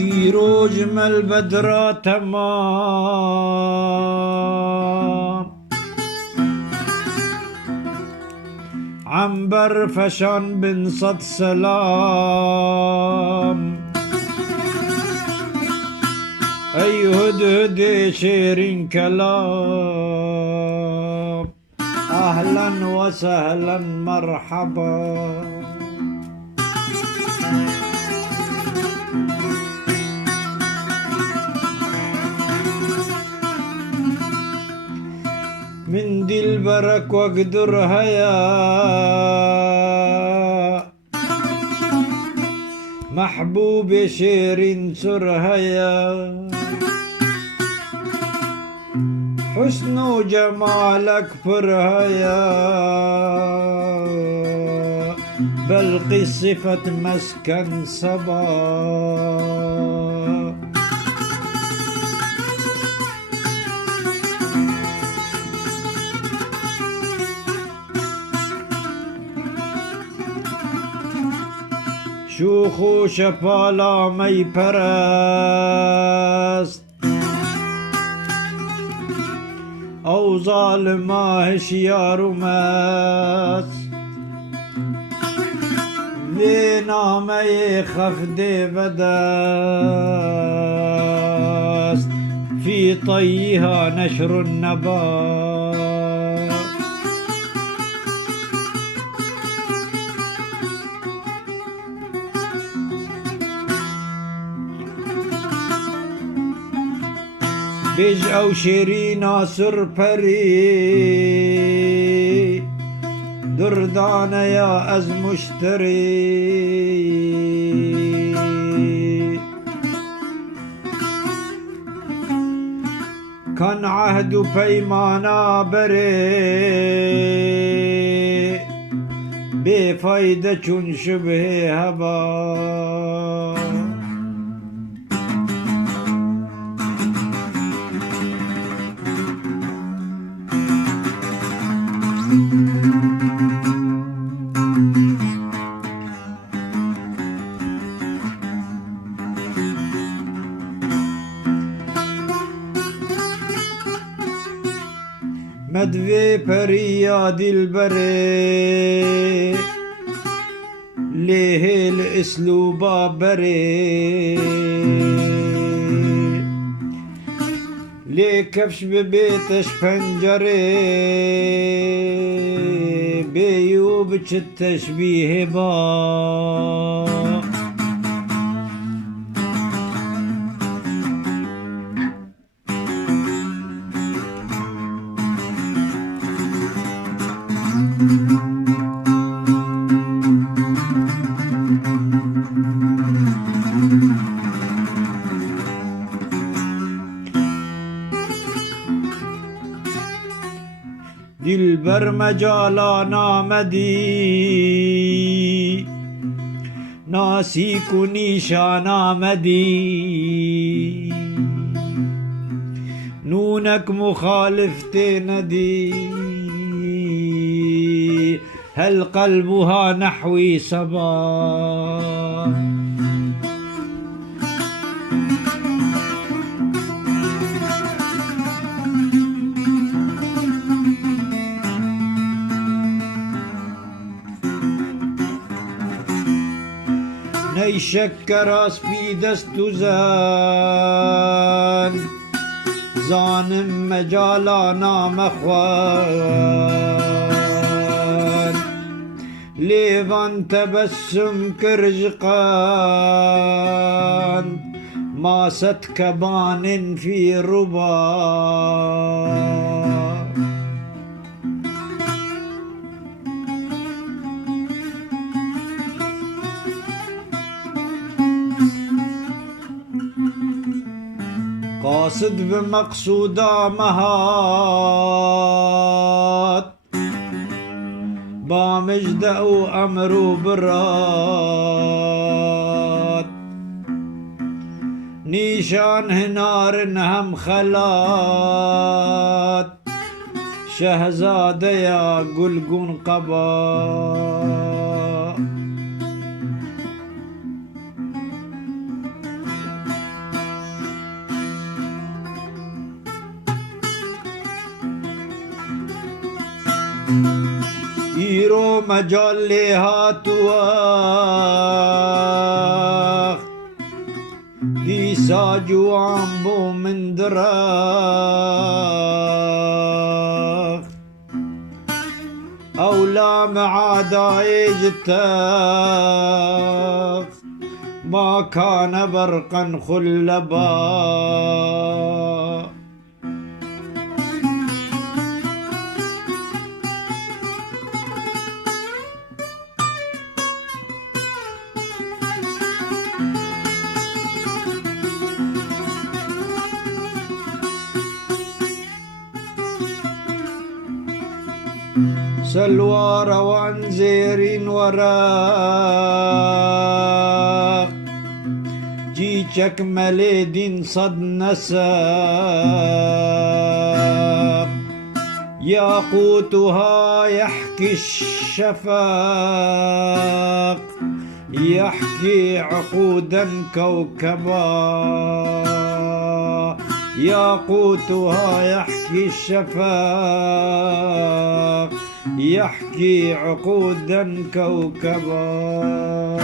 دیروز مل بدرا تمام عنبر فشان بن صد سلام ای هدهد شیرین کلام اهلا و سهلا مرحبا من دلبرك واقدر هيا محبوب شيرين سر هيا حسن جمالك پر هيا بلقي صفة مسكن صبا شوخ و شپالا می پرست او ظالما هشیار و مست وی نامه خفده و دست فی طیها نشر النبات بیج او شیرین سر پری دردانه یا از مشتری کن عهد و پیمانا بره بی فایده چون شبه هوا مدوی پریا دل بره لیه الاسلوبا بره لی کفش به بیتش پنجره بیوب چه تشبیه با دل بر مجالا نامدی ناسیک و نیشان آمدی نونک مخالفت ندی هل قلبها نحوی صبا نی شکر اسپی دست و زن زانم مجالا نامخوان لیوان تبسم کرجقان ماست کبان فی ربا قاصد به مقصودا مهات با مجد و امر و برات نیشان هنار هم خلات شهزاده یا گلگون قبا إيرو مجال هاتوا دي ساجو عمبو من دراخ أولا معادا يجتاخ ما كان برقا خلبا سلوار وانزير وراء جيشك مليدين صد نساق ياقوتها يحكي الشفاق يحكي عقودا كوكبا ياقوتها يحكي الشفاق يحكي عقودا كوكبا